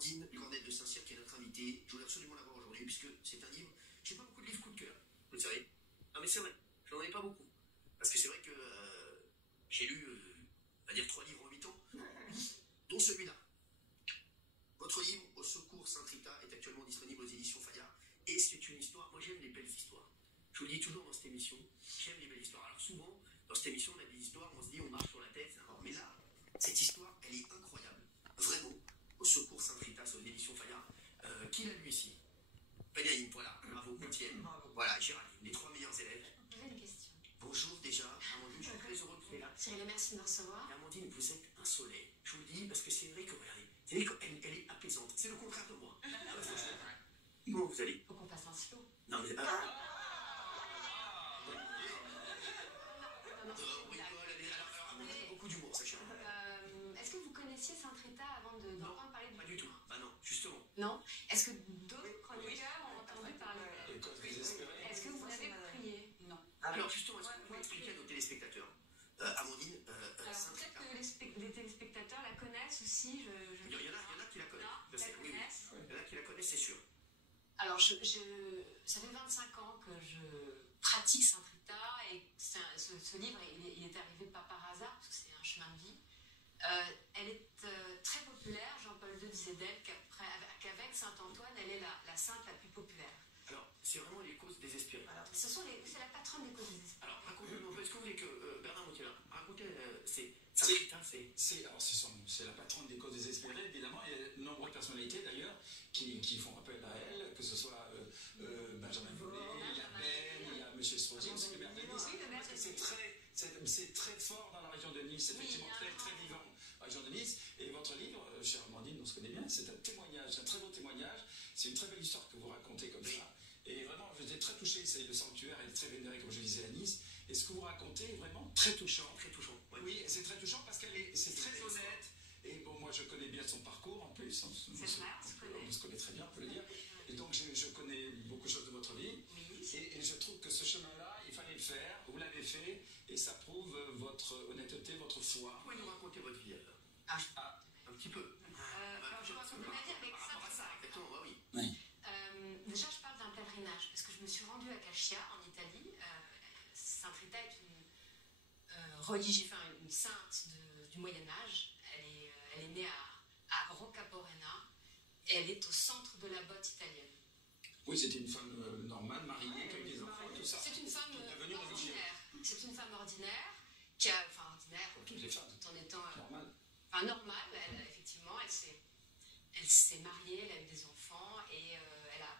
Amandine Cornet de Saint-Cyr, qui est notre invitée. Je voulais absolument l'avoir aujourd'hui, puisque c'est un livre. Je n'ai pas beaucoup de livres coup de cœur, vous le savez. Non, mais c'est vrai, je n'en ai pas beaucoup. Parce que c'est vrai que j'ai lu, on va dire, 3 livres en 8 ans, dont celui-là. Votre livre, Au secours Sainte-Rita, est actuellement disponible aux éditions Fayard. Et c'est une histoire. Moi, j'aime les belles histoires. Je vous le dis toujours dans cette émission, j'aime les belles histoires. Alors, souvent, dans cette émission, on a des histoires, on se dit, on marche sur la tête. Mais là, cette histoire, elle est incroyable. Vraiment, Au secours Sainte-Rita, c'est aux éditions Fayard. Qui l'a lu ici? Pagaïne, voilà, bravo, Montienne. Voilà, Géraldine, les 3 meilleurs élèves. J'ai une question. Bonjour déjà, Amandine, je suis très heureux que vous soyez là. Cyril, merci de me recevoir. Et Amandine, vous êtes un soleil. Je vous le dis parce que c'est vrai que, regardez, c'est vrai qu'elle est apaisante. C'est le contraire de moi. Comment vous allez? Faut qu'on passe un slow. Non, mais. Non, Oui, alors, Amandine, beaucoup d'humour, sachez. est-ce que vous connaissiez Sainte-Rita avant d'entendre parler de Pas du tout. Bah non, justement. Non. Est-ce que d'autres chroniqueurs ont entendu parler Est-ce que vous l'avez prié? Non. Alors, justement, est-ce que vous pouvez expliquer à nos téléspectateurs, Amandine, Alors, peut-être que les téléspectateurs la connaissent aussi. Il y en a qui la connaissent. Non, Je sais, oui. Il y en a qui la connaissent, c'est sûr. Alors, ça fait 25 ans que je pratique Sainte-Rita et ce livre, il est arrivé pas par hasard, parce que c'est un chemin de vie. Elle est très populaire. Jean-Paul II disait d'elle qu'avec Saint-Antoine, elle est la sainte la plus populaire. Alors, c'est vraiment les causes désespérées. C'est la patronne des causes désespérées. Alors, racontez-nous un peu, est-ce que vous voulez que Bernard Montiel racontez, Sainte-Rita, c'est la patronne des causes désespérées, évidemment. Il y a de nombreuses personnalités d'ailleurs qui font appel à elle, que ce soit Benjamin Biolay, il y a Ben, il y a M. Estrosi, aussi le maire de Nice. C'est très fort dans la région de Nice, effectivement très, très vivant la région de Nice. Et votre livre, chère Amandine, on se connaît bien, c'est un témoignage, un très beau témoignage. C'est une très belle histoire que vous racontez comme ça. Et vraiment, j'étais très touché. C'est le sanctuaire, elle est très vénérée, comme je disais, à Nice. Et ce que vous racontez est vraiment très touchant. Très touchant. Oui, c'est très touchant parce c'est très honnête. Et bon, moi, je connais bien son parcours en plus. On se connaît très bien, on peut le dire. Et donc, je connais beaucoup de choses de votre vie. Et je trouve que ce chemin-là, il fallait le faire. Vous l'avez fait. Et ça prouve votre honnêteté, votre foi. Vous pouvez nous raconter votre vie alors? Un petit peu. Alors, je raconte ma vie avec ça. Exactement, oui. Déjà, je parle d'un pèlerinage, parce que je me suis rendue à Cascia, en Italie. Sainte-Rita est une sainte du Moyen-Âge. Elle est née à Roccaporena, et elle est au centre de la botte italienne. Oui, c'était une femme normale, mariée, avec des enfants, tout ça. C'est une femme ordinaire. C'est une femme ordinaire, ordinaire, comme toutes les femmes, tout en étant normale. Effectivement, elle s'est mariée, elle a eu des enfants, et elle a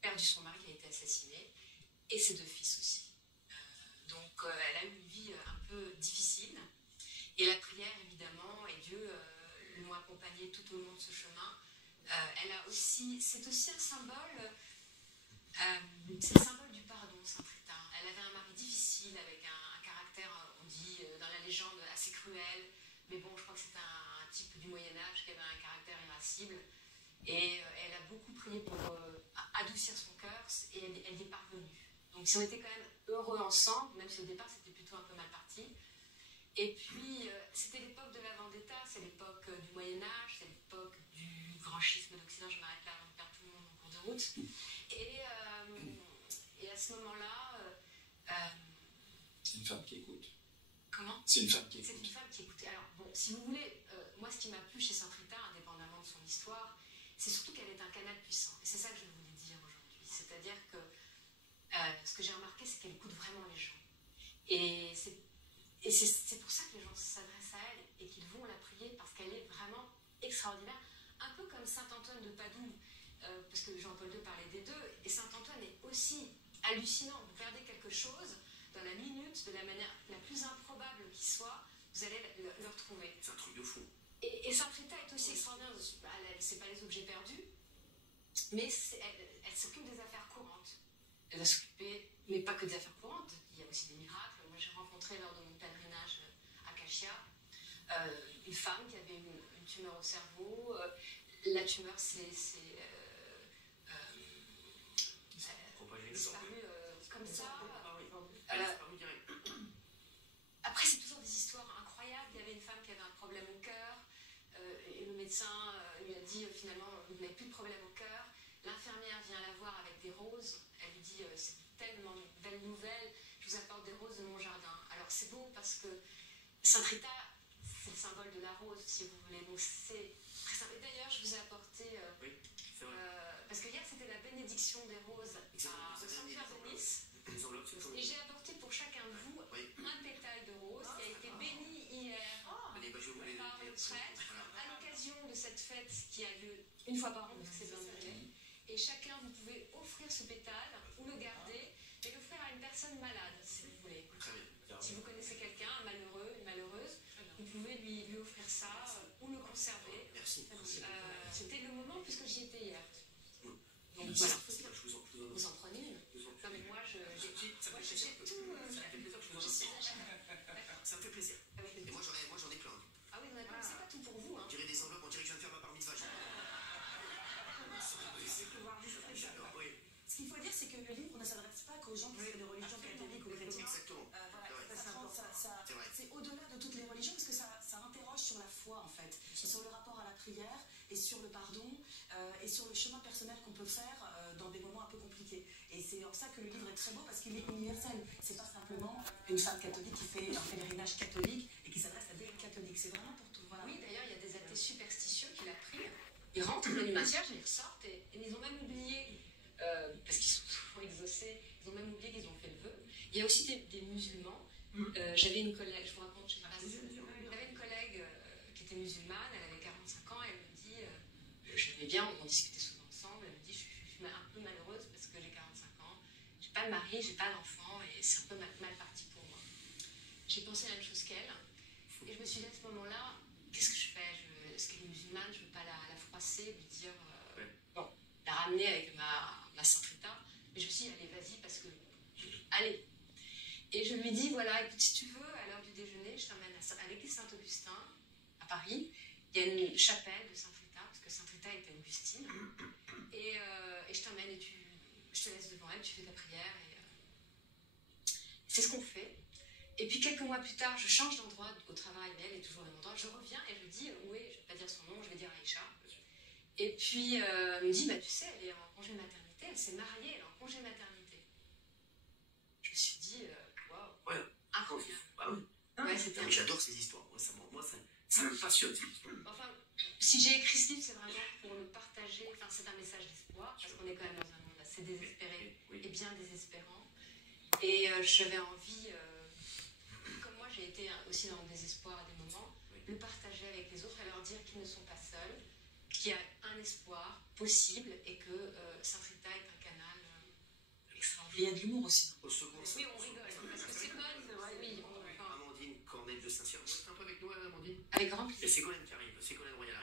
perdu son mari qui a été assassiné, et ses 2 fils aussi. Donc elle a eu une vie un peu difficile, et la prière évidemment, et Dieu l'ont accompagnée tout au long de ce chemin. C'est aussi un symbole, c'est le symbole du pardon, Sainte-Rita. Elle avait un mari difficile, avec un caractère, on dit dans la légende, assez cruel, mais bon, je crois que c'est un type du Moyen-Âge qui avait un caractère irascible. Et elle a beaucoup prié pour adoucir son cœur, et elle y est parvenue. Donc si on était quand même heureux ensemble, même si au départ c'était plutôt un peu mal parti. Et puis c'était l'époque de la vendetta, c'est l'époque du Moyen-Âge, c'est l'époque du grand schisme d'Occident. Je m'arrête là avant de perdre tout le monde en cours de route. Et à ce moment-là... c'est une femme qui écoute. Comment? C'est une femme qui écoute. C'est une femme qui écoute. Alors bon, si vous voulez, moi ce qui m'a plu chez Sainte-Rita, indépendamment de son histoire, c'est surtout qu'elle est un canal puissant. Et c'est ça que je voulais dire aujourd'hui. C'est-à-dire que ce que j'ai remarqué, c'est qu'elle écoute vraiment les gens. Et c'est pour ça que les gens s'adressent à elle et qu'ils vont la prier, parce qu'elle est vraiment extraordinaire. Un peu comme Saint-Antoine de Padoue, parce que Jean-Paul II parlait des deux. Et Saint-Antoine est aussi hallucinant. Vous perdez quelque chose dans la minute, de la manière la plus improbable qui soit, vous allez le retrouver. C'est un truc de fou. Et Sainte-Rita est aussi extraordinaire. C'est pas les objets perdus, mais elle s'occupe des affaires courantes. Elle va s'occuper, mais pas que des affaires courantes. Il y a aussi des miracles. Moi, j'ai rencontré lors de mon pèlerinage à Cascia une femme qui avait une tumeur au cerveau. La tumeur s'est disparue comme ça. Après, c'est toujours des histoires incroyables. Il y avait une femme qui avait un problème au cœur, et le médecin lui a dit finalement, vous n'avez plus de problème au cœur. L'infirmière vient la voir avec des roses. Elle lui dit, c'est tellement une belle nouvelle, je vous apporte des roses de mon jardin. Alors c'est beau parce que Sainte Rita, c'est le symbole de la rose, si vous voulez. Donc c'est très simple. Et d'ailleurs, je vous ai apporté, Oui, c'est vrai. parce que hier c'était la bénédiction des roses au sanctuaire de Nice. Les enveloppes, c'est comme... Et j'ai apporté pour chacun de vous un pétale de rose qui a été béni hier Allez, bah, je vous les... par le prêtre Voilà. à l'occasion de cette fête qui a lieu une fois par an, parce que c'est le 20 juillet. Et chacun, vous pouvez offrir ce pétale ou le garder, mais l'offrir à une personne malade, si vous voulez. Très bien. Si vous connaissez quelqu'un, un malheureux, une malheureuse, vous pouvez lui offrir ça ou le conserver. Merci. C'était le moment puisque j'y étais hier. Donc Merci. voilà, Je vous en prenez une. Non mais moi, j'ai tout... Ça me fait plaisir que je vous en Ça me fait plaisir. Et moi, j'en ai plein. Ah oui, c'est pas tout pour vous. Hein. On dirait des enveloppes, on dirait que je viens de faire ma bar mitzvah. J'adore, oui. Ce qu'il faut dire, c'est que le livre ne s'adresse pas qu'aux gens qui sont de religion catholique ou chrétienne. Exactement. Voilà, c'est au-delà de toutes les religions parce que ça interroge sur la foi en fait, et sur le rapport à la prière, et sur le pardon, et sur le chemin personnel qu'on peut faire dans des moments un peu compliqués. Et c'est en ça que le livre est très beau parce qu'il est universel. C'est pas simplement une femme catholique qui fait un pèlerinage catholique et qui s'adresse à des catholiques. C'est vraiment pour tout. Voilà. Oui, d'ailleurs, il y a des athées superstitieux qui la prient. Ils rentrent dans l'humanitaire, ils ressortent et ils ont même oublié, parce qu'ils sont souvent exaucés, ils ont même oublié qu'ils ont fait le vœu. Il y a aussi des musulmans. J'avais une collègue, je vous raconte, je sais pas, j'avais une collègue qui était musulmane, elle avait 45 ans, et elle me dit, je l'aimais bien, on discutait souvent ensemble, elle me dit, je suis un peu malheureuse parce que j'ai 45 ans, j'ai pas de mari, j'ai pas d'enfant, et c'est un peu mal parti pour moi. J'ai pensé à la même chose qu'elle, et je me suis dit à ce moment-là, qu'est-ce que je fais? Est-ce qu'elle est musulmane? Je ne veux pas la froisser, lui dire, bon, la ramener avec ma Sainte Rita, mais je me suis dit, allez, vas-y, parce que, allez. Et je lui dis, voilà, écoute, si tu veux, à l'heure du déjeuner, je t'emmène à l'église Saint-Augustin, à Paris. Il y a une chapelle de Sainte Rita, parce que Sainte Rita était Augustine. Et je t'emmène et je te laisse devant elle, tu fais ta prière. Et c'est ce qu'on fait. Et puis quelques mois plus tard, je change d'endroit au travail, mais elle est toujours au même endroit. Je reviens et je lui dis, oui, je ne vais pas dire son nom, je vais dire Aïcha. Et puis elle me dit, bah, tu sais, elle est en congé maternité, elle s'est mariée, elle est en congé maternité. Je me suis dit, waouh, incroyable. Bah oui. Ouais, c'était J'adore ces histoires. Moi, ça me passionne, ces histoires. Enfin, si j'ai écrit ce livre, c'est vraiment pour le partager. Enfin, c'est un message d'espoir, parce qu'on est quand même dans un monde assez désespéré et bien désespérant. Et j'avais envie, comme moi j'ai été aussi dans le désespoir à des moments, le partager avec les autres et leur dire qu'ils ne sont pas seuls, qu'il y a un espoir possible et que Sainte Rita est un canal extraordinaire. Et il y a de l'humour aussi. Au second, Oui, on rigole, parce que c'est bonne. Oui, Amandine Cornel de Saint-Cyr, vous restez un peu avec nous, Amandine? avec grand plaisir. Et Ségolène qui arrive, Ségolène Royal.